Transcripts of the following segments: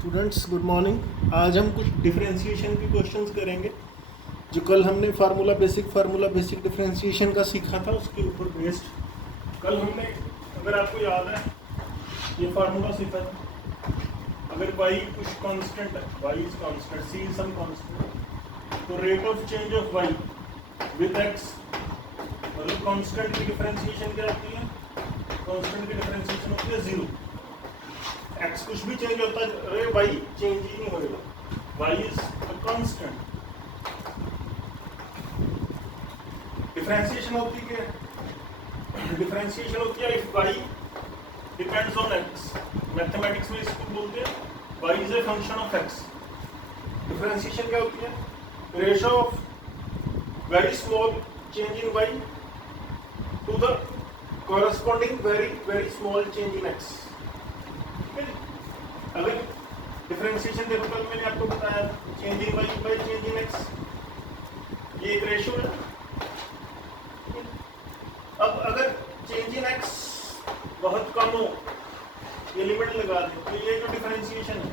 Students good morning. आज हम कुछ डिफरेंशिएशन के क्वेश्चंस करेंगे जो कल हमने फार्मूला बेसिक डिफरेंशिएशन का सीखा था उसके ऊपर बेस्ड। कल हमने, अगर आपको याद है, ये फार्मूला सीखा था। अगर y कुछ कांस्टेंट है, y is constant, c is some constant, तो rate of change of y with x, मतलब कांस्टेंट की डिफरेंशिएशन क्या होती है? कांस्टेंट की डिफरेंशिएशन होती है 0। x कुछ भी चेंज होता है, अरे y चेंज ही नहीं होगा, y is a constant. Differentiation होती है, डिफरेंशिएशन होती है if y depends on x। Mathematics में इसको बोलते हैं y is a function of x। Differentiation क्या होती है? Ratio of very small change in y to the corresponding very small change in x। अगर डिफरेंशिएशन देखो, कल मैंने आपको बताया change in y by change in x, ये एक रेशियो है। अब अगर चेंज इन x बहुत कम हो, ये लिमिट लगा दे, तो ये जो डिफरेंशिएशन है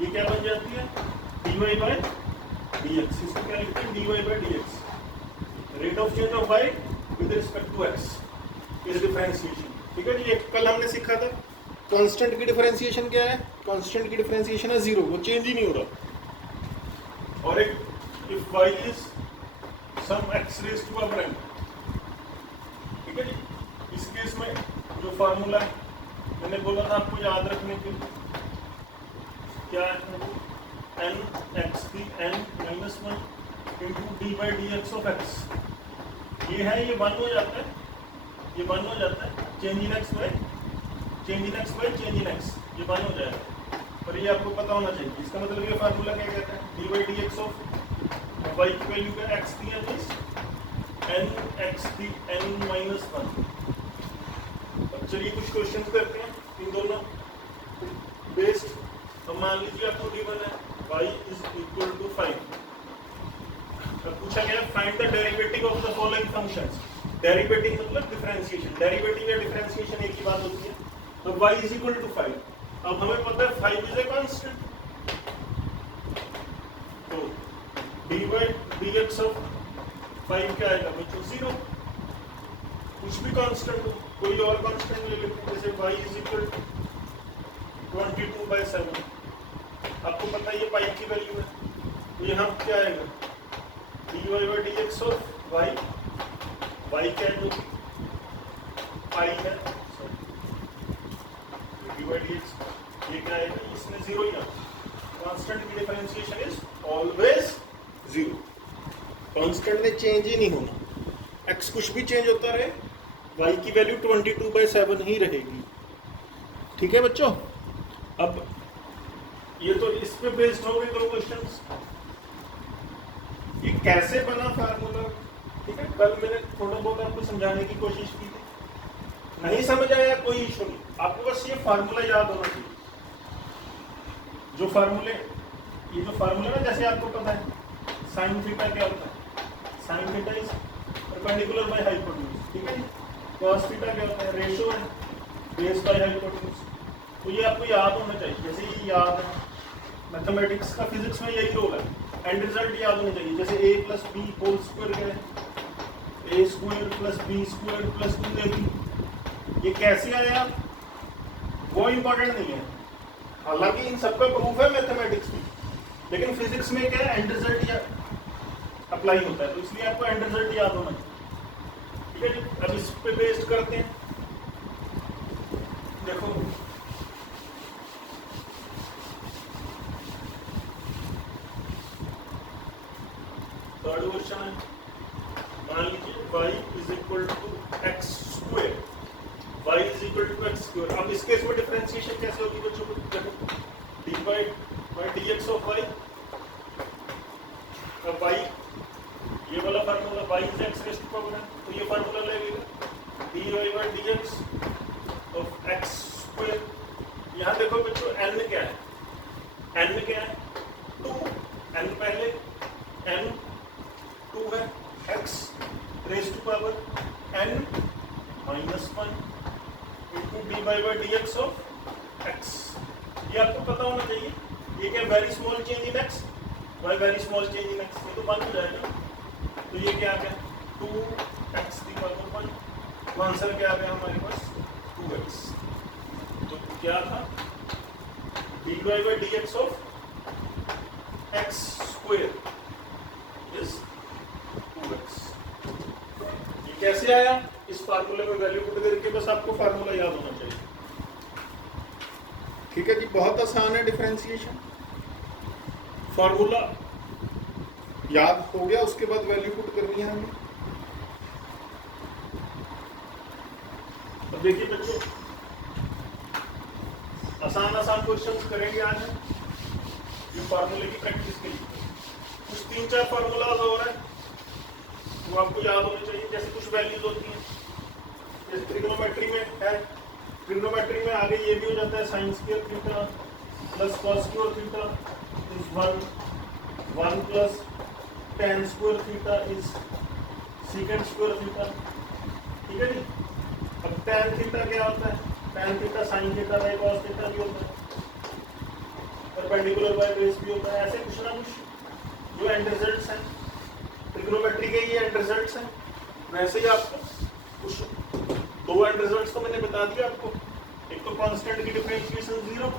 ये क्या बन जाती है? dy by dx। इसको क्या लिखते हैं? dy by dx, rate of change of y with respect to x is differentiation. ठीक है जी। ये कल हमने सीखा था कांस्टेंट की डिफरेंशिएशन क्या है? कांस्टेंट की डिफरेंशिएशन है 0, वो चेंज ही नहीं हो रहा। और एक if y is some x raise to power n। ठीक है जी। इस केस में जो फार्मूला मैंने बोला था आपको याद रखने के लिए, क्या है? n x की n minus 1 into d by d x of x। ये है, ये 1 हो जाता है, ये 1 हो जाता है। Change in x by change in x by change in x, ये 1 हो जाएगा। पर ये आपको पता होना चाहिए। इसका मतलब ये फार्मूला क्या कहता है? D by d x of y की वैल्यू का x की है n x की n माइनस 1। अब चलिए कुछ क्वेश्चन करते हैं इन दोनों बेस्ड। अब मान लीजिए आपको गिवन है y इज इक्वल टू 5। अब पूछा गया find the derivative of the following functions. Derivative मतलब डिफरेंशिएशन, डेरिवेटिव या डिफरेंशिएशन एक ही बात होती है। तो y इज इक्वल टू 5। अब हमें पता है 5 इज ए कांस्टेंट, तो dy बाई dx ऑफ 5 क्या आएगा बच्चों? 0। कुछ भी कांस्टेंट हो, कोई और कांस्टेंट ले लेते हैं, जैसे y इज इक्वल टू 22/7। आपको पता है ये पाई की वैल्यू है, तो यहाँ क्या आएगा? dy by dx of y, y क्या है? जो पाई है, dy बाई dx, ये क्या आएगा? इसमें 0 ही आता है। कांस्टेंट की डिफरेंशिएशन इज ऑलवेज 0। कांस्टेंट ने चेंज ही नहीं होना। x कुछ भी चेंज होता रहे, y की वैल्यू 22/7 ही रहेगी। ठीक है बच्चों। अब ये तो इस पे बेस्ड हो गए दो क्वेश्चंस। ये कैसे बना फार्मूला? ठीक है, कल मैंने थोड़ा बहुत आपको समझाने की कोशिश की थी, नहीं समझ आया कोई इशू नहीं, आपको बस ये फार्मूला याद होना चाहिए। जो फार्मूले, ये जो फार्मूला ना, जैसे आपको पता है साइन थीटा क्या होता है? Sine theta is perpendicular by hypotenuse. ठीक है जी। कॉस थीटा क्या होता है? रेशियो है बेस बाय हाइपोटेन्यूज। तो ये आपको याद होना चाहिए। जैसे ये याद है, मैथमेटिक्स का फिजिक्स में यही रोल है, एंड रिजल्ट याद होने चाहिए। जैसे a plus b whole square क्या है? a square plus b square plus 2ab। ये कैसे आया वो इम्पोर्टेंट नहीं है, हालांकि इन सबका प्रूफ है मैथमेटिक्स में, लेकिन फिजिक्स में क्या है? एंड रिजल्ट अप्लाई होता है, तो इसलिए आपको एंड रिजल्ट याद होना चाहिए। ठीक है जी। अब इस पे बेस्ड करते हैं। देखो थर्ड क्वेश्चन है, मान लीजिए y is equal to x square, y is equal to x square. अब इस केस में डिफरेंशिएशन कैसे होगी बच्चों को? देखो dy by dx of y। अब y, ये वाला formula y is x raise to power n, तो ये फार्मूला लगेगा dy by dx of x square. यहाँ देखो बच्चों n क्या है? n क्या है? 2। n पहले n 2 है, x raise to power n minus 1 into d by by d x of x। ये आपको पता होना चाहिए। ये क्या very small change in x, y very small change in x, ये तो 1 हो जाएगा। तो ये क्या आ गया 2x की पावर 1, तो आंसर क्या आ गया हमारे पास 2x। तो क्या था dy by dx of x square is 2x। ये कैसे आया, इस फार्मूले में वैल्यू पुट करके, बस आपको फार्मूला याद होना चाहिए। ठीक है जी, बहुत आसान है डिफरेंशिएशन। फार्मूला याद हो गया, उसके बाद वैल्यू पुट करनी है हमें। अब देखिए बच्चों, आसान आसान क्वेश्चंस करेंगे आज हम ये फार्मूले की प्रैक्टिस के लिए। कुछ 3-4 फार्मूलाज और हैं वो आपको याद होने चाहिए। जैसे कुछ वैल्यूज होती हैं, जैसे ट्रिग्नोमेट्री में है, ट्रिग्नोमेट्री में आगे ये भी हो जाता है sine square theta plus cos square theta is 1 plus tan square theta is secant square theta. ठीक है जी। अब tan थीटा क्या होता है, tan theta sin theta by cos theta भी होता है, परपेंडिकुलर बाय बेस भी होता है। ऐसे कुछ ना कुछ जो एंड रिजल्ट्स हैं ट्रिग्नोमेट्री के, ये एंड रिजल्ट्स हैं। वैसे ही आपको कुछ 2 एंड रिजल्ट्स तो मैंने बता दिया आपको। एक तो कांस्टेंट की डिफरेंशिएशन 0,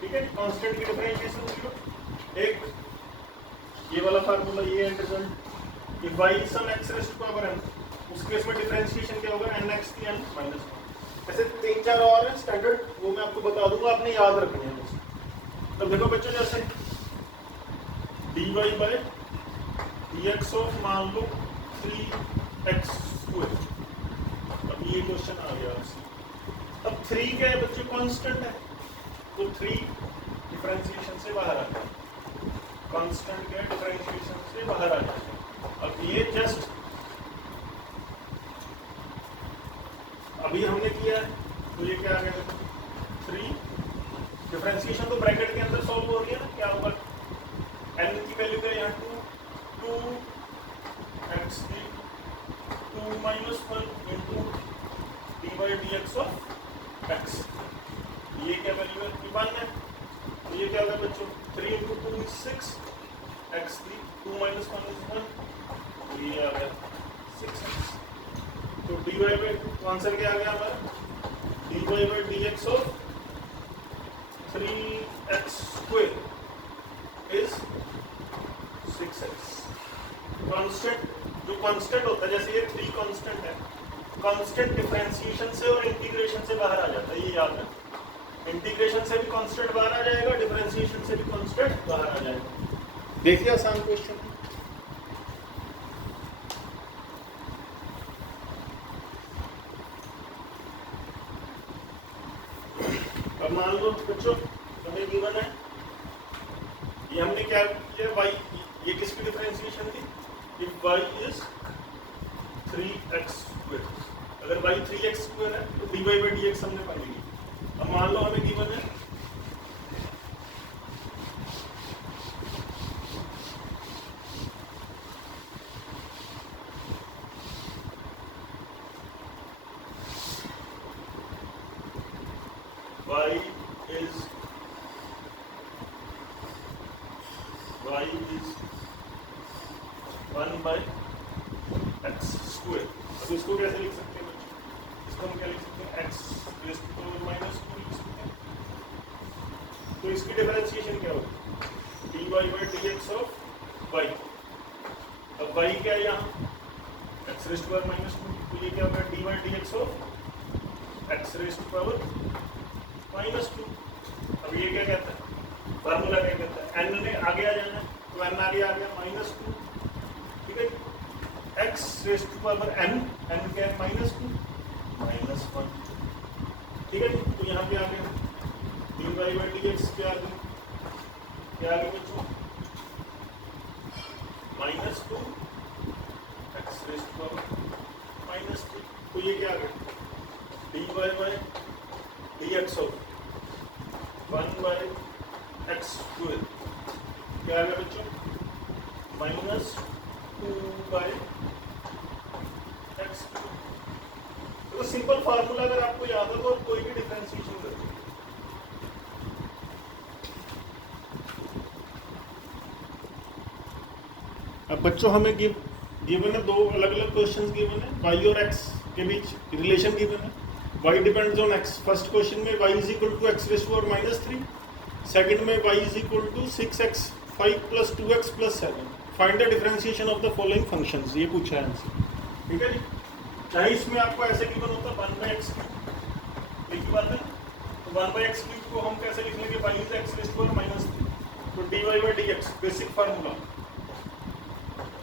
ठीक है, कांस्टेंट की डिफरेंशिएशन 0। एक ये वाला फार्मूला, ये एंड रिजल्ट, ये y some x raise to power n, उस केस में डिफरेंशिएशन क्या होगा nx की n माइनस 1। ऐसे 3-4 और हैं स्टैंडर्ड, वो मैं आपको बता दूंगा, आपने याद रखने हैं बस। तो देखो बच्चों, जैसे dy बाय dx ऑफ मान लो 3x स्क्वायर। अब ये क्वेश्चन आ गया आपसे। अब 3 क्या है बच्चों, कांस्टेंट है, तो 3 डिफरेंशिएशन से बाहर आ गया, कांस्टेंट के डिफरेंशिएशन से बाहर आ जाए। अब ये जस्ट अभी हमने किया है, तो ये क्या आ गया 3 डिफरेंशिएशन, तो ब्रैकेट के अंदर सॉल्व हो रही है ना। क्या होगा, n की वैल्यू क्या है यहाँ 2 x 2 minus 1 into d by d x of x। ये क्या वैल्यू है 1 है, तो ये क्या होगा बच्चों 3 into 2 is 6, x 2 minus 1 is 1, ये आ गया 6x। तो dy बाई, तो आंसर क्या आ गया हमारा dy by dx of 3x square is 6x। Constant, जो कांस्टेंट होता है, जैसे ये 3 कांस्टेंट है, कांस्टेंट डिफरेंशिएशन से और इंटीग्रेशन से बाहर आ जाता है, ये याद है। इंटीग्रेशन से भी कांस्टेंट बाहर आ जाएगा, डिफरेंशिएशन से भी कांस्टेंट बाहर आ जाएगा। देखिए आसान क्वेश्चन। अब मान लो बच्चों हमें गिवन है, ये हमने क्या किया, y, ये किसकी डिफरेंशिएशन थी, if y is 3x square. अगर y 3x स्क्वायर है तो dy बाई dx हमने पाई ली। अब मान लो हमें गिवन है y is 1 by x square. अब इसको कैसे लिख सकते हैं बच्चों, इसको हम क्या लिख सकते हैं, x raise to power minus 2 लिख सकते हैं। तो इसकी डिफरेंशिएशन क्या होगी, dy by dx of y। अब y क्या है यहाँ, x raise to power minus 2, तो ये क्या होगा dy by dx of x raise to power minus 2। अब ये क्या कहता है, फार्मूला क्या कहता है, n ने आगे आ जाना है, तो n आगे आ गया माइनस 2। ठीक है, x raise to power n, n क्या है माइनस 2 माइनस 1। ठीक है, तो यहाँ पे आ गया dy बाई dx क्या आ गया, क्या आ गया बच्चों minus 2 x raise to power minus 2। तो ये क्या आ गया dy by dx of 1 by x square, क्या आ गया बच्चों माइनस 2 बाई x। तो सिंपल फार्मूला अगर आपको याद हो तो कोई भी डिफरेंशिएशन कर दो। अब बच्चों हमें गिवन है, दो अलग अलग क्वेश्चंस गिवन है, y और x के बीच रिलेशन गिवन है, y depends on x। First question में y is equal to x raise to power -3, second में y is equal to 6x 5 + 2x + 7। Find the differentiation of the following functions, ये पूछा है हमसे, ठीक है जी। चाहे इसमें आपको ऐसे गिवन होता 1/x, एक ही बात है। तो 1/x³ को हम कैसे लिख लेंगे, y is x raise to power -3, तो dy/dx बेसिक फार्मूला,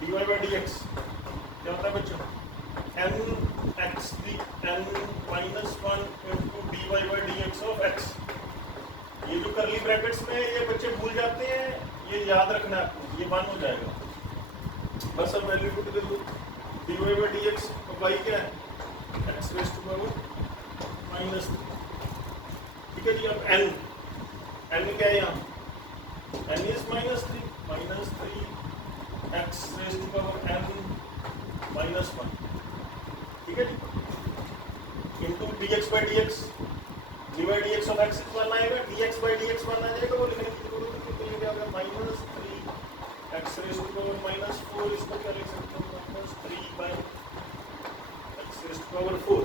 dy/dx क्या होता है बच्चों, nx n -1 into dy/dx of x। ये जो करली ब्रैकेट्स में ये बच्चे भूल जाते हैं, ये याद रखना है आपको, ये 1 हो जाएगा। बस अब वैल्यू पुट कर दो, dy/dx और y क्या है, x रेज़ टू पावर -3, ठीक है जी। अब n क्या है यहाँ, n is -3 x raise to power n -1, ठीक है जी, into dx/dx, dy/dx of x 1 आएगा, dx/dx 1 आ जाएगा, वो लिखने की जरूरत नहीं, तो ये क्या होगा -3 x रेज़ टू पावर -4, इसको क्या लिख सकते हो, -3 x रेज़ टू पावर 4।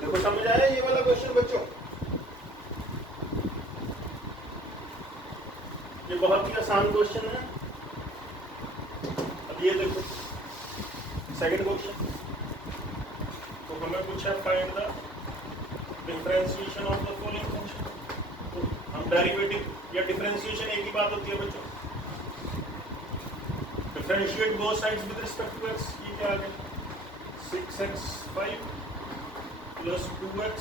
देखो समझ आया ये वाला क्वेश्चन बच्चों, ये बहुत ही आसान क्वेश्चन है। अब ये देखो सेकंड क्वेश्चन, तो हमें पूछा है find the differentiation of the following function. तो हम डेरिवेटिव या डिफरेंशिएशन एक ही बात होती है बच्चों, differentiate both sides with respect to x। ये क्या आ गया, 6x 5 + 2x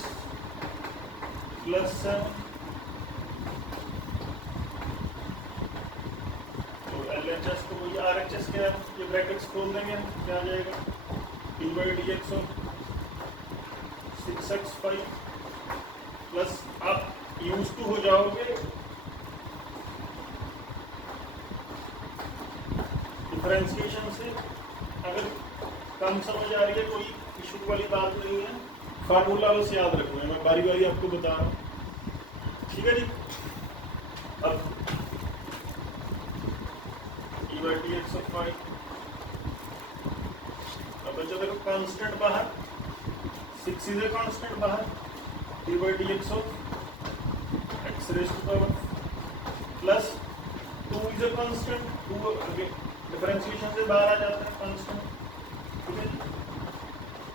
+ 7, तो LHS तो वही RHS क्या है, ये ब्रैकेट्स खोल देंगे, क्या आ जाएगा, dy/dx ऑफ 6x 5 प्लस, आप यूज टू हो जाओगे डिफरेंशिएशन से। अगर कम समझ आ रही है, कोई इशू वाली बात नहीं है, फार्मूला बस याद रखना है, मैं बारी बारी आपको बता रहा हूँ, ठीक है जी। अब dy/dx ऑफ 5, अब बच्चों देखो कांस्टेंट बाहर, 6 इज ए कांस्टेंट बाहर, dy/dx of x raise to power plus 2 is a constant, 2 differentiation से बाहर आ जाता है कांस्टेंट, ठीक है।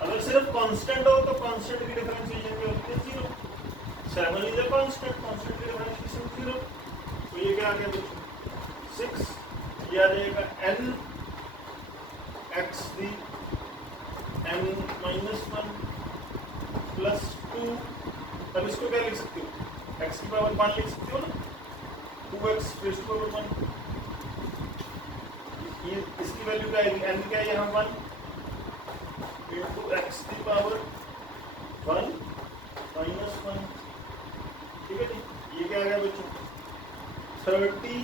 अगर सिर्फ कांस्टेंट हो तो कांस्टेंट की डिफरेंशिएशन क्या होती है, 0। 7 इज ए कांस्टेंट, कांस्टेंट की डिफरेंशिएशन 0, तो ये क्या आ गया बच्चों, 6, ये आ जाएगा n x d n -1 plus 2। अब इसको क्या लिख सकते हो, x की पावर 1 लिख सकते हो ना, 2x रेज़ टू पावर 1। ये इसकी वैल्यू क्या आएगी, n क्या है यहाँ 1 इंटू x की पावर 1 -1, ठीक है जी। ये क्या आ गया बच्चों, 30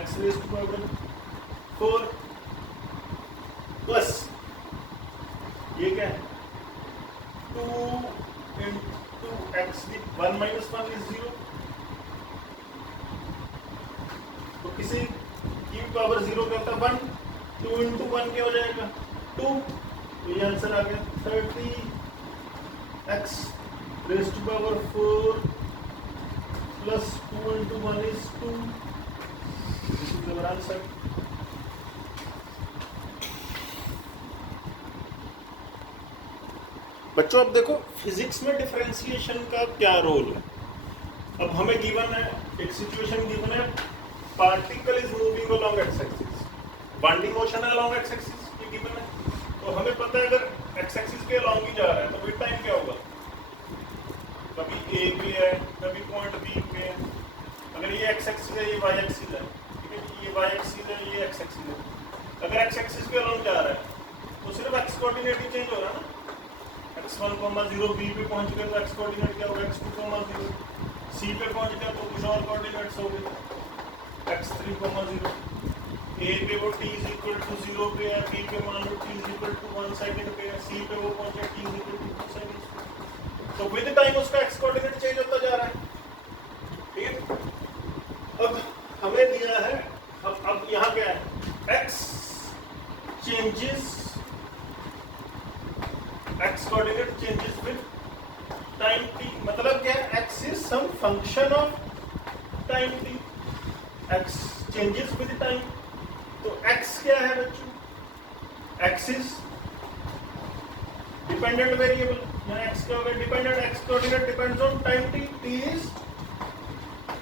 x raise to power 4 plus, ये क्या है, 2 इंटू x की 1 - 1 इज 0, तो किसी की पावर 0 क्या होता है 1, 2 इंटू 1 क्या हो जाएगा 2, तो ये आंसर आ गया 30x raise to power 4 plus 2 into 1 is 2, this is our answer. बच्चों अब देखो फिजिक्स में डिफरेंशिएशन का क्या रोल है। अब हमें गिवन है, एक सिचुएशन गिवन है, particle is moving along x axis, bounding motion है अलोंग एक्स एक्सिस, ये गिवन है। तो हमें पता है अगर एक्स एक्सिस के अलोंग ही जा रहा है तो वेट टाइम क्या होगा, कभी ए पे है कभी पॉइंट बी पे है। अगर ये एक्स एक्सिस है, ये वाई एक्सिस है, ठीक है, ये वाई एक्सिस है, ये एक्स एक्सिस है। अगर एक्स एक्सिस के अलोंग जा रहा है तो सिर्फ एक्स कोऑर्डिनेट ही चेंज हो रहा है ना, x1, 0 बी पे पहुंच गए तो x कोऑर्डिनेट क्या होगा, x2, 0 सी पे पहुंच गया तो कुछ और कोऑर्डिनेट्स हो गए, x3, 0 ए पे वो t = 0 पे है, बी पे मान लो t = 1 सेकंड पे है, सी पे वो पहुंचे t = 2 सेकंड। तो विद टाइम उसका x कोऑर्डिनेट चेंज होता जा रहा है, ठीक है। अब टाइम t, मतलब क्या है, x is some function of time t, x changes with time। तो x क्या है बच्चों, x is डिपेंडेंट वेरिएबल, यहाँ x क्या होगा, dependent, x coordinate depends on time t, t is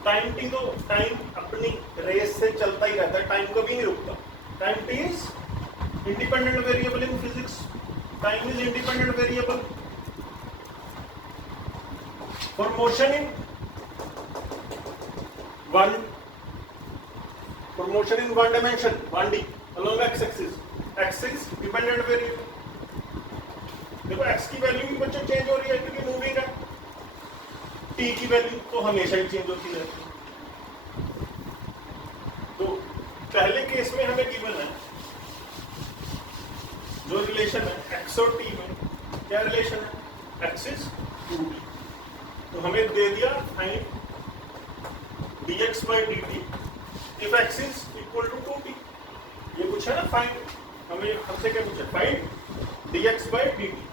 time t, तो टाइम अपनी रेस से चलता ही रहता है, टाइम कभी नहीं रुकता। Time t is independent variable in physics, time is independent variable for motion in one dimension, 1D along x axis, x is dependent variable। देखो x की वैल्यू भी बच्चों चेंज हो रही है क्योंकि मूविंग है, t की वैल्यू तो हमेशा ही चेंज होती रहती है। तो पहले केस में हमें गिवन है जो रिलेशन है x और t में, क्या रिलेशन है, x is 2t, तो हमें दे दिया find dx by dt if x is equal to 2t, ये पूछा ना फाइंड, हमसे क्या पूछा, फाइंड dx by dt।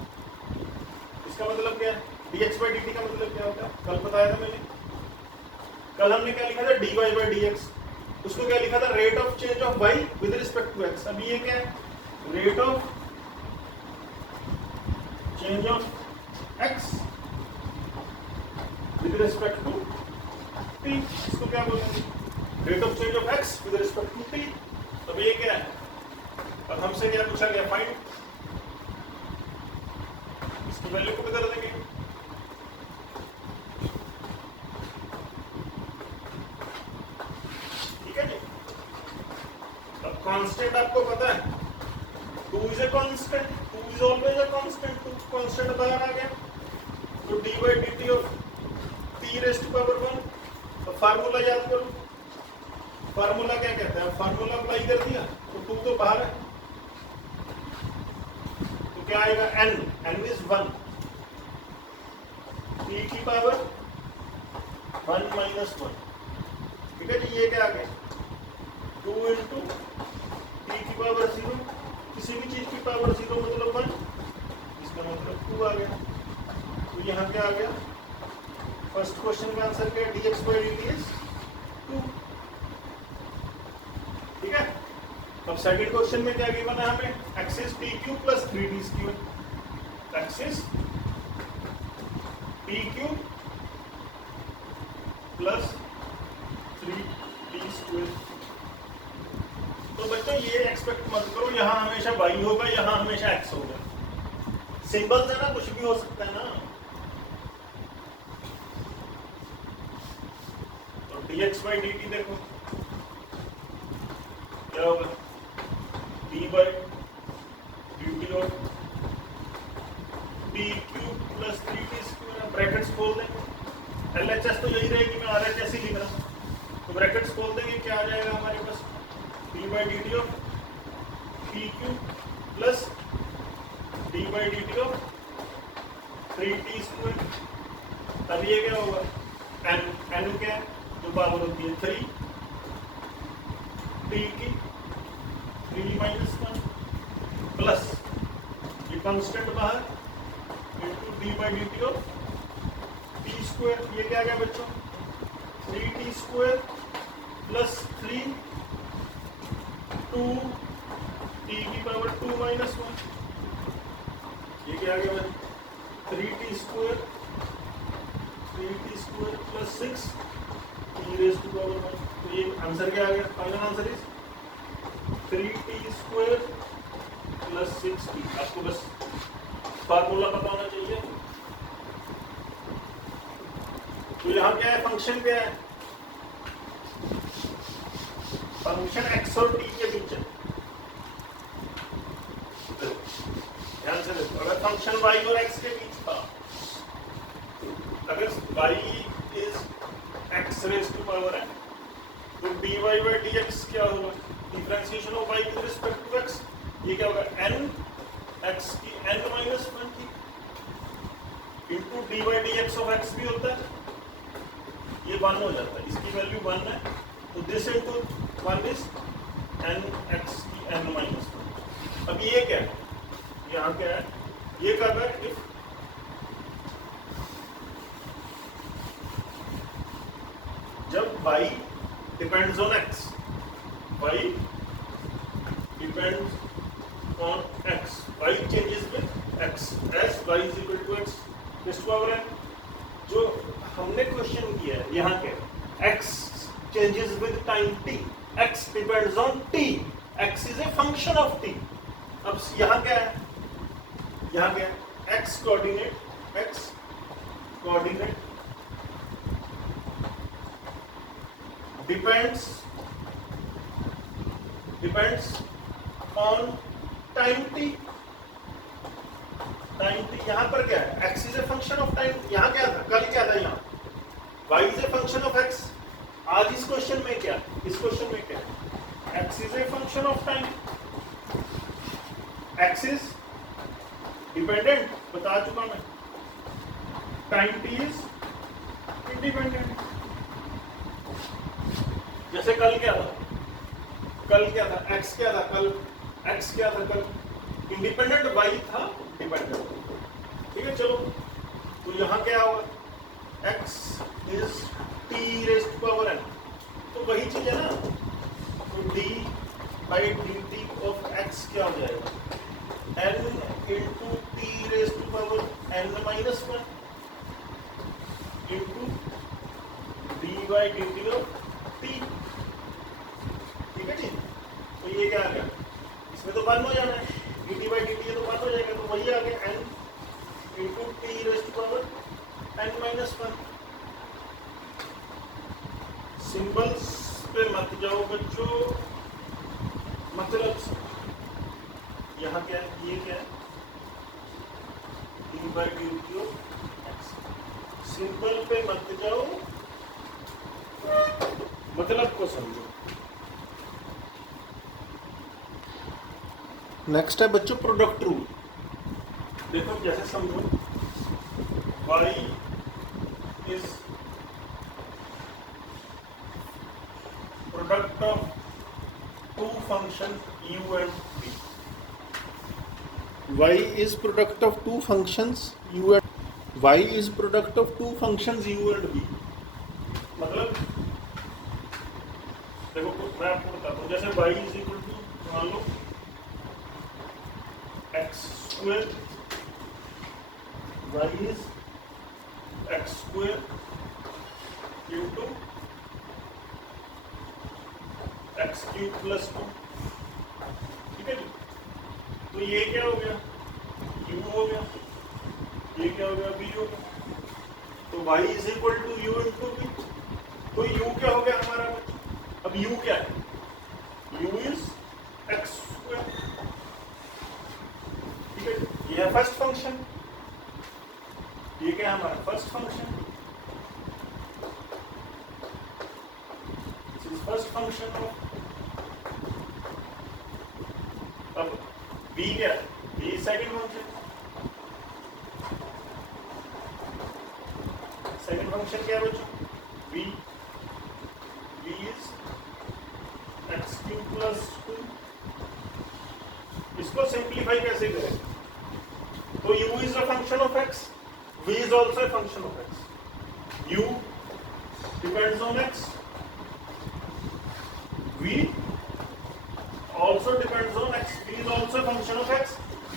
इसका मतलब क्या है, dx by dt का मतलब क्या होता है, कल बताया था मैंने, कल हमने क्या लिखा था, dy by dx, उसको क्या लिखा था, rate of change of y with respect to x। अभी ये क्या है, rate of change of x with respect to t, इसको क्या बोलेंगे, rate of change of x with respect to t। अब ये क्या है, अब हमसे क्या पूछा गया, फाइंड, इसकी वैल्यू को कर देंगे, ठीक है जी। अब कांस्टेंट आपको पता है, 2 is a constant, 2 is always a constant, 2 constant बाहर आ गया, तो dy by dt of t raised to power 1। तो फार्मूला याद करो, फार्मूला क्या कहता है, फार्मूला अप्लाई कर दिया तो 2 तो बाहर है, तो क्या आएगा, n इज 1, t की पावर 1 माइनस 1, ठीक है जी। ये क्या आ गया, 2 इंटू t की पावर 0, किसी भी चीज की पावर 0 मतलब 1, इसका मतलब 2 आ गया। तो यहाँ क्या आ गया, फर्स्ट क्वेश्चन का आंसर क्या है, dx by dt is 2, ठीक है। अब सेकंड क्वेश्चन में क्या गिवन है हमें, x is t cube plus 3t square, x is t cube plus 3t square। तो बच्चों ये एक्सपेक्ट मत करो यहाँ हमेशा y होगा, यहाँ हमेशा x होगा, सिंबल से ना कुछ भी हो सकता है ना। तो dx by dt देखो क्या होगा, d by dt और t cube plus 3t square, brackets खोल देंगे, LHS तो यही रहेगी, मैं RHS ही लिख रहा हूँ, तो ब्रैकेट्स खोल देंगे, क्या आ जाएगा हमारे पास, d by dt of t cube plus d by dt of 3t square. अब ये क्या होगा, n क्या है, जो पावर होती है 3, t की 3 माइनस 1 प्लस ये कांस्टेंट बाहर into d by d t of t square, ये क्या आ गया बच्चों, 3t स्क्वायर प्लस 3 2 t की पावर 2 माइनस 1, ये क्या आ गया भाई, 3t square plus 6 t raise to power 1। तो ये आंसर क्या आ गया, final answer is 3t square plus 6t। आपको बस फार्मूला पता होना चाहिए। तो यहाँ क्या है, फंक्शन क्या है, फंक्शन x और t के बीच है। ध्यान से देखो, अगर फंक्शन y और x के बीच था, अगर y is x raise to power n, तो dy by dx क्या होगा, differentiation of y with respect to x, ये क्या होगा, n x की n माइनस 1 की into d by d x of x भी होता है, ये 1 हो जाता है, इसकी वैल्यू 1 है, तो this into 1 is n x की n माइनस 1। अब ये क्या है, यहाँ क्या है, ये कब है, if y depends on x, y depends on x, y changes with x as y is equal to x raised to power n। जो हमने क्वेश्चन किया है यहाँ के x changes with time t, x depends on t, x is a function of t। अब यहाँ क्या है, यहाँ क्या है, x coordinate depends on time t। यहाँ पर क्या है, x is a function of time। यहाँ क्या था, कल क्या था, यहाँ y is a function of x। आज इस क्वेश्चन में क्या, इस क्वेश्चन में क्या, x is a function of time, x is dependent, बता चुका मैं, टाइम t is इंडिपेंडेंट। जैसे कल क्या था, x क्या था कल, इंडिपेंडेंट, y था डिपेंडेंट। ठीक है, चलो तो यहाँ क्या होगा, x is t raised to power n, तो वही चीज है ना, तो d by dt of x क्या हो जाएगा, n into t raised to power n minus 1 into d by dt of t। ठीक है जी, तो ये क्या आ गया, इसमें तो 1 हो जाना है, dt by dt तो 1 हो जाएगा, तो वही आ गया n into t raised to power n minus 1। Symbols पे मत जाओ बच्चों, मतलब यहाँ क्या है, ये क्या है, d by dt of x। Symbol पे मत जाओ, मतलब को समझो। नेक्स्ट है बच्चों प्रोडक्ट रूल। देखो जैसे समझो, y is product of two functions u and v। y is product of two functions u and y is product of two functions u and v। मतलब देखो मैं आपको बताता हूँ, जैसे y is equal to, मान लो x square, y is x square into x cube plus 2। ठीक है जी, तो ये क्या हो गया, u हो गया, ये क्या हो गया, v हो गया, तो y is equal to u into v। तो u क्या हो गया हमारा, अब u क्या है, u is x square। ठीक है, ये है फर्स्ट फंक्शन, ये क्या है हमारा first function, first function of, अब v क्या है, v second function, second function क्या है बच्चों, v is x cube plus 2। इसको सिंप्लीफाई कैसे करें, तो u is a function of x, v is also a function of x, u depends on x, v also depends on x, v is also a function of x,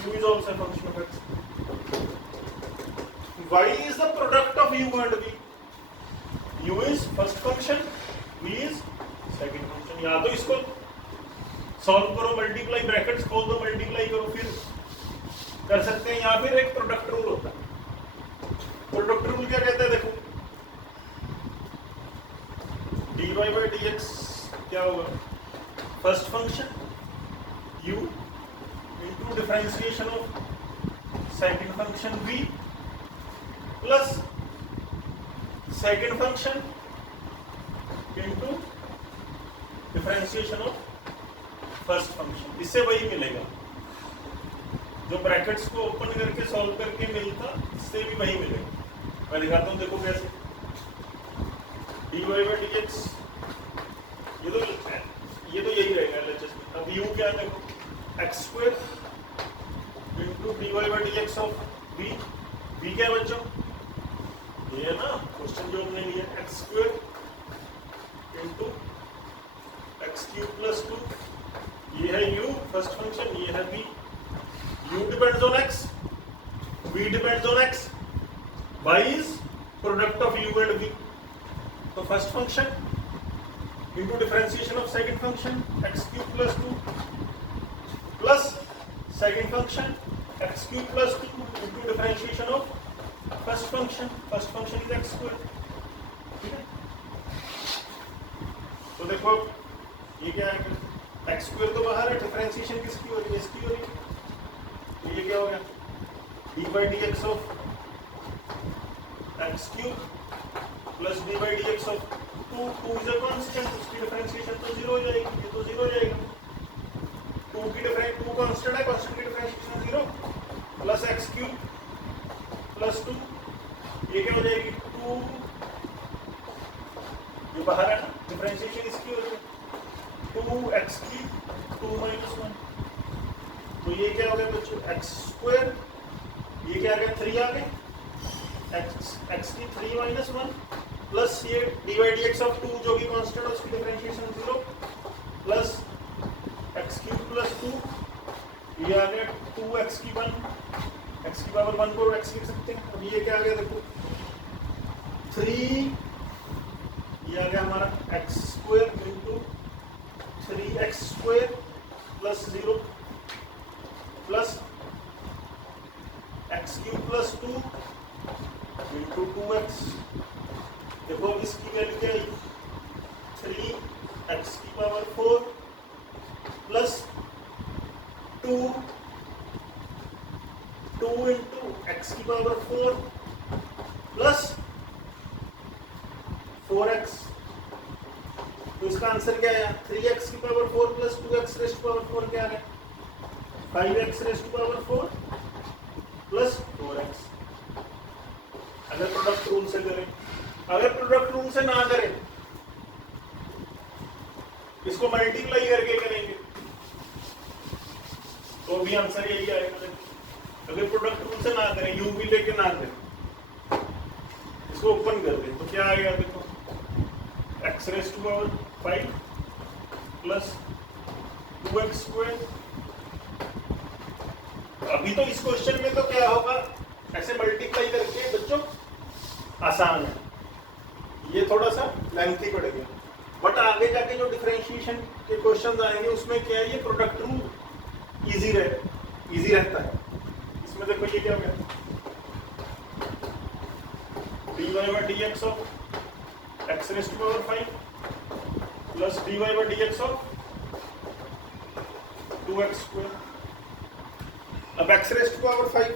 u is also a function of x, y is the product of u and v, u is first function, v is second function। या तो इसको solve करो, multiply, brackets खोल दो, multiply करो, फिर कर सकते हैं, या फिर एक प्रोडक्ट रूल होता है। प्रोडक्ट रूल क्या कहता है, देखो dy by dx क्या होगा, first function u into differentiation of second function v plus second function into differentiation of first function. इससे वही मिलेगा जो ब्रैकेट्स को ओपन करके सॉल्व करके मिलता, इससे भी वही मिलेगा। मैं दिखाता हूँ, देखो कैसे, dy by dx, ये तो यही रहेगा LHS में। अब u क्या है, देखो x square into dy by dx of v, v क्या है बच्चों, ये है ना क्वेश्चन जो हमने लिया, x स्क्वायर क्यूब प्लस 2, ये है u फर्स्ट फंक्शन, ये है v, u depends on x, v depends on x, y is product of u and v। तो first function into differentiation of second function x cube plus 2 plus second function x cube plus 2 into differentiation of first function is x square, ठीक है। तो देखो ये क्या है, x square तो बाहर है, डिफरेंशिएशन किसकी हो रही है, इसकी हो रही है। तो ये क्या हो गया, d by dx of x cube plus d by dx of 2 is a constant, उसकी डिफरेंशिएशन तो 0 हो जाएगी, ये तो 0 हो जाएगा। 2 कांस्टेंट है, कांस्टेंट की differentiation 0 plus x cube plus 2, ये क्या हो जाएगी 2, ये बाहर है ना, डिफरेंशिएशन इसकी हो जाएगी 2x क्यूब 2 माइनस 1, तो ये क्या हो गया बच्चों x स्क्वायर, ये क्या आ गया 3 आ गया x की 3 माइनस 1 प्लस ये D by d x of 2 जो कि कांस्टेंट है उसकी differentiation 0 plus x cube plus 2, ये आ गया 2x की 1, x की पावर 1 को x लिख सकते हैं। अब ये क्या आ गया देखो 3, ये आ गया हमारा x square into 3x square plus 0 plus x cube plus 2 into 2x, देखो इसकी वैल्यू क्या है 3x की पावर 4 प्लस 2 इंटू x की पावर 4 प्लस 4x, तो इसका आंसर क्या है 3x की power 4 plus 2x rest power 4 क्या है 5x rest power 4 plus 4x। अगर प्रोडक्ट रूल से करें, अगर प्रोडक्ट रूल से ना करें, इसको मल्टीप्लाई करके करेंगे तो भी आंसर यही आएगा। अगर प्रोडक्ट रूल से ना करें, यू भी लेके ना करें, इसको ओपन कर दें तो क्या आएगा देखो x raise to power 5 plus 2x square. अभी तो इस क्वेश्चन में तो क्या होगा, ऐसे मल्टीप्लाई करके बच्चों आसान है, ये थोड़ा सा लेंथी पड़ेगा, बट आगे जाके जो डिफरेंशिएशन के क्वेश्चन आएंगे उसमें क्या है, ये प्रोडक्ट रूल इजी रहता है। इसमें देखो ये क्या हो गया dy by dx of x raise to power 5 plus dy by dx of 2x square. अब x रेज़ टू पावर 5,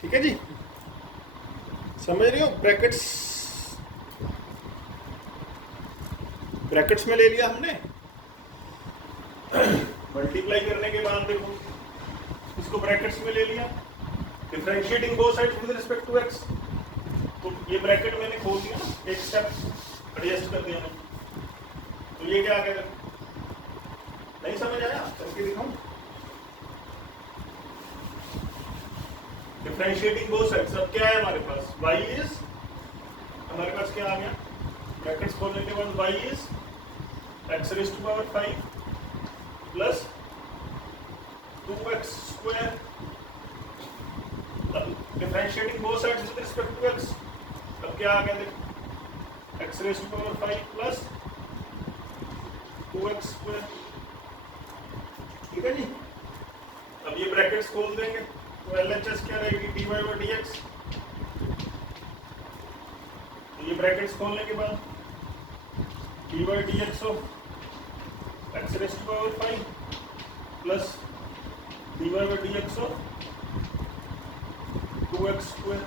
ठीक है जी, समझ रहे हो, ब्रैकेट्स में ले लिया हमने। मल्टीप्लाई करने के बाद देखो इसको ब्रैकेट्स में ले लिया, differentiating both sides with respect to x, तो ये ब्रैकेट मैंने खोल दिया, एक स्टेप एडजस्ट कर दिया मैंने, तो ये क्या आ गया, नहीं समझ आया करके दिखाऊं, डिफरेंशिएटिंग बोथ साइड्स। अब क्या है हमारे पास, y इज, हमारे पास क्या आ गया, ब्रैकेट्स खोलने के बाद y is x raise to power 5 plus 2x square, differentiating both sides with respect to x, अब क्या आ गया देखो x raise to power 5 plus 2x square, ठीक है जी। अब ये ब्रैकेट्स खोल देंगे तो LHS क्या रहेगी dy by dx, तो ये ब्रैकेट्स खोलने के बाद dy by dx of x raise to power 5 plus dy by dx of 2x square,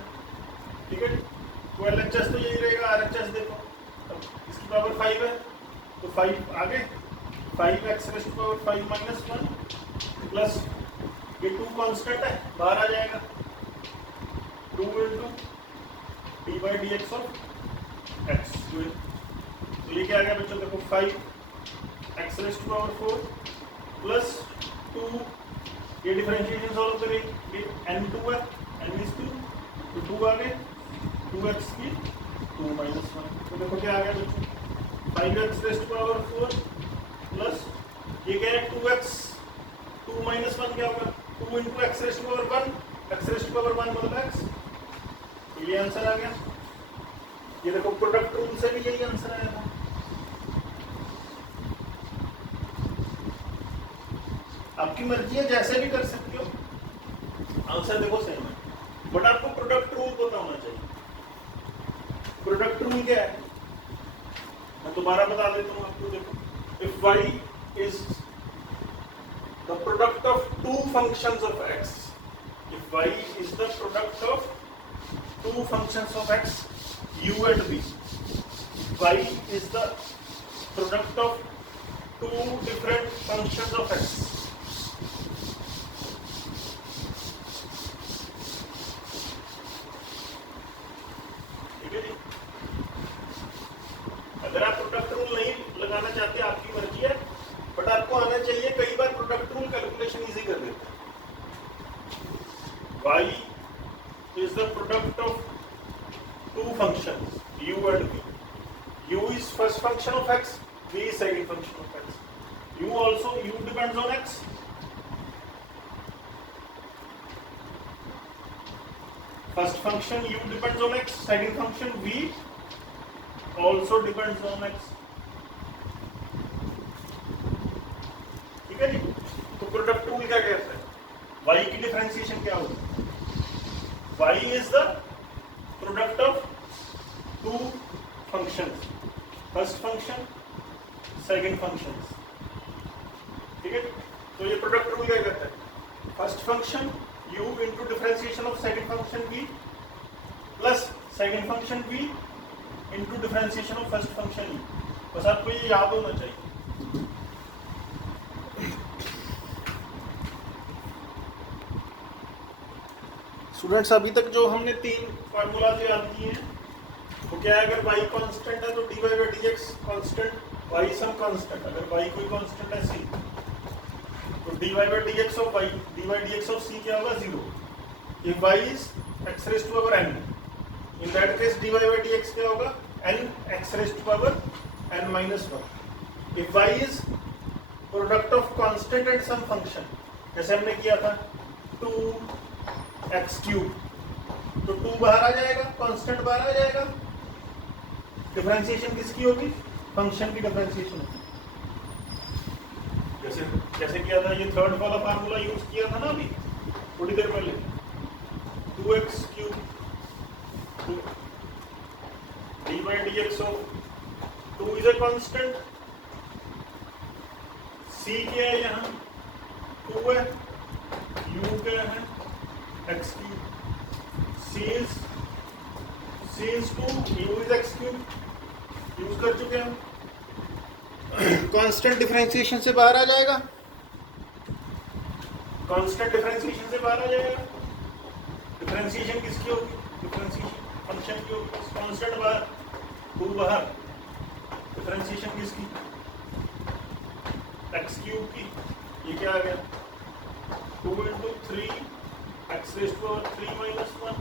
ठीक है। तो LHS तो यही रहेगा, RHS देखो, अब इसकी पावर 5 है तो 5 आगे 5x raise to power 5 minus 1 plus ये 2 कांस्टेंट है बाहर आ जाएगा 2 into d by d x of x square. तो ये क्या आ गया बच्चों देखो 5 x raise to power 4 plus 2, ये डिफरेंशिएशन सॉल्व करेंगे, n2 है, n इज 2 तो 2 आ गए 2x की 2 माइनस 1, तो देखो क्या आ गया बच्चों 5x रेस्ट पावर 4 प्लस ये क्या है 2x 2 माइनस 1 क्या होगा 2 into x raised power 1 x raised power 1 मतलब x। तो ये आंसर आ गया। ये देखो प्रोडक्ट रूल से भी यही आंसर आया था। आपकी मर्जी है जैसे भी कर सकते हो, आंसर देखो सेम है, बट आपको प्रोडक्ट रूल पता होना चाहिए। प्रोडक्ट रूल क्या है मैं दोबारा बता देता हूँ आपको। देखो if y is the product of two functions of x, if y is the product of two functions of x u and v, y is the product of two different functions of x। ठीक है जी। अगर आप product rule नहीं लगाना चाहते आपकी मर्जी है, बट आपको आना चाहिए। कई बार प्रोडक्ट रूल कैलकुलेशन इजी कर देता है। y is the product of two functions u and v, u is first function of x, v is second function of x, u depends on x, first function u depends on x, second function v also depends on x। ठीक है जी। तो product rule क्या कहता है, y की differentiation क्या होगी, y is the product of two functions, first function second functions। ठीक है। तो ये प्रोडक्ट रूल क्या कहता है, first function u into differentiation of second function v plus second function v into differentiation of first function u। बस आपको ये याद होना चाहिए। स्टूडेंट्स अभी तक जो हमने तीन फार्मूला याद किए हैं वो क्या है, अगर y कांस्टेंट है तो dy by dx constant, y some constant, अगर y कोई कांस्टेंट है c तो dy by dx of y, dy by dx of c क्या होगा 0। if y is x raised to power n, in that case dy by dx क्या होगा n x raised to power n minus 1। if y is product of constant and some function, जैसे हमने किया था 2x cube, तो 2 बाहर आ जाएगा, कांस्टेंट बाहर आ जाएगा, डिफरेंशिएशन किसकी होगी, फंक्शन की डिफरेंशिएशन होगी। जैसे किया था, ये थर्ड वाला फार्मूला यूज किया था ना अभी थोड़ी देर पहले, 2x cube D by d x of 2 is a constant, c क्या है यहाँ 2 है, u क्या है x cube, c is 2, u is x cube use कर चुके हैं। कांस्टेंट डिफरेंशिएशन से बाहर आ जाएगा, कांस्टेंट डिफरेंशिएशन से बाहर आ जाएगा। डिफरेंशिएशन किसकी होगी, डिफरेंशिएशन फंक्शन की होगी, कांस्टेंट बाहर 2 बाहर, डिफरेंशिएशन किसकी x क्यूब की, ये क्या आ गया 2 into 3 x raise to power 3 minus 1,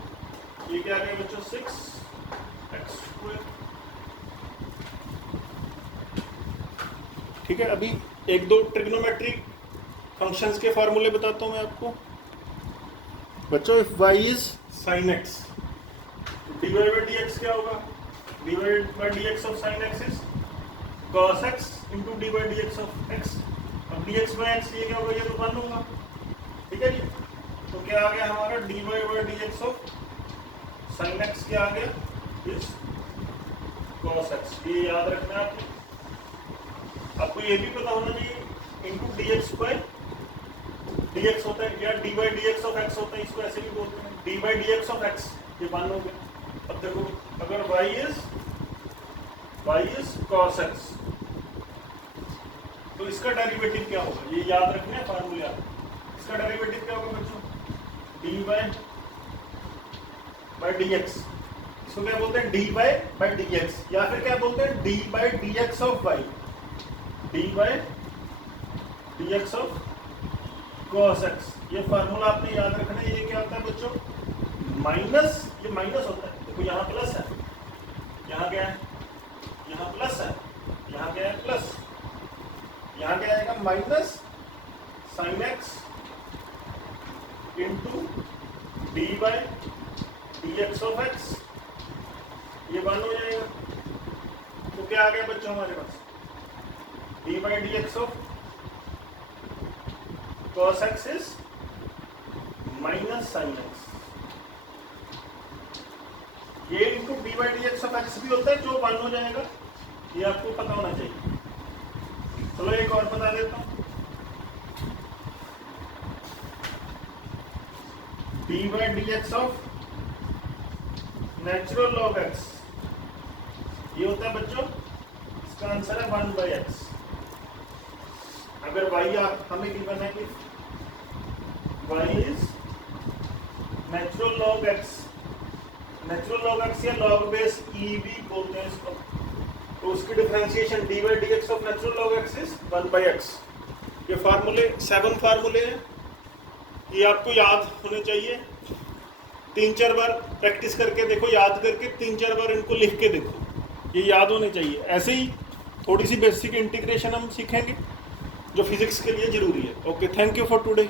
ये क्या आ गया बच्चों 6 एक्स स्क्वायर। ठीक है। अभी एक दो ट्रिग्नोमेट्रिक फंक्शंस के फार्मूले बताता हूँ मैं आपको बच्चों। If y is sin x, dy by dx क्या होगा, dy by dx of sin x is cos x into d by dx of x। अब dx बाई x ये क्या होगा, ये तो 1 होगा। ठीक है जी। तो क्या आ गया हमारा dy by dx of sin x क्या आ गया इज cos x। ये याद रखना है आपको ये भी पता होना चाहिए इंटू dx बाई dx होता है या dy by dx of x होता है, इसको ऐसे भी बोलते हैं dy by dx of x, ये 1 हो गया। अब देखो अगर y इज cos x तो इसका डेरिवेटिव क्या होगा, ये याद रखना है फार्मूला। इसका डेरिवेटिव क्या होगा बच्चों, dy बाई dx, इसको क्या बोलते हैं dy बाई dx, या फिर क्या बोलते हैं dy by dx of y, dy by dx of cos x। ये फार्मूला आपने याद रखना है। ये क्या होता है बच्चों, माइनस, ये माइनस होता है, देखो यहाँ प्लस है, यहाँ क्या है, यहाँ प्लस है, यहाँ क्या है प्लस, यहाँ क्या आएगा minus sine x into d by d x of x, ये 1 हो जाएगा। तो क्या आ गया बच्चों हमारे पास, d by d x of cos x is minus sine x, ये into d by d x of x भी होता है जो 1 हो जाएगा, ये आपको पता होना चाहिए। चलो एक और बता देता हूं, D by d x of natural log x, ये होता है बच्चों, इसका आंसर है 1 बाई एक्स। अगर y हमें गिवन है कि y is natural log x, natural log x या लॉग बेस e भी बोलते हैं इसको, तो उसकी differentiation D by d x of natural log x is 1 by x. ये फार्मूले 7 फार्मूले हैं, ये आपको याद होने चाहिए। 3-4 बार प्रैक्टिस करके देखो, याद करके 3-4 बार इनको लिख के देखो, ये याद होने चाहिए। ऐसे ही थोड़ी सी बेसिक इंटीग्रेशन हम सीखेंगे जो फिजिक्स के लिए जरूरी है। Okay, thank you for today.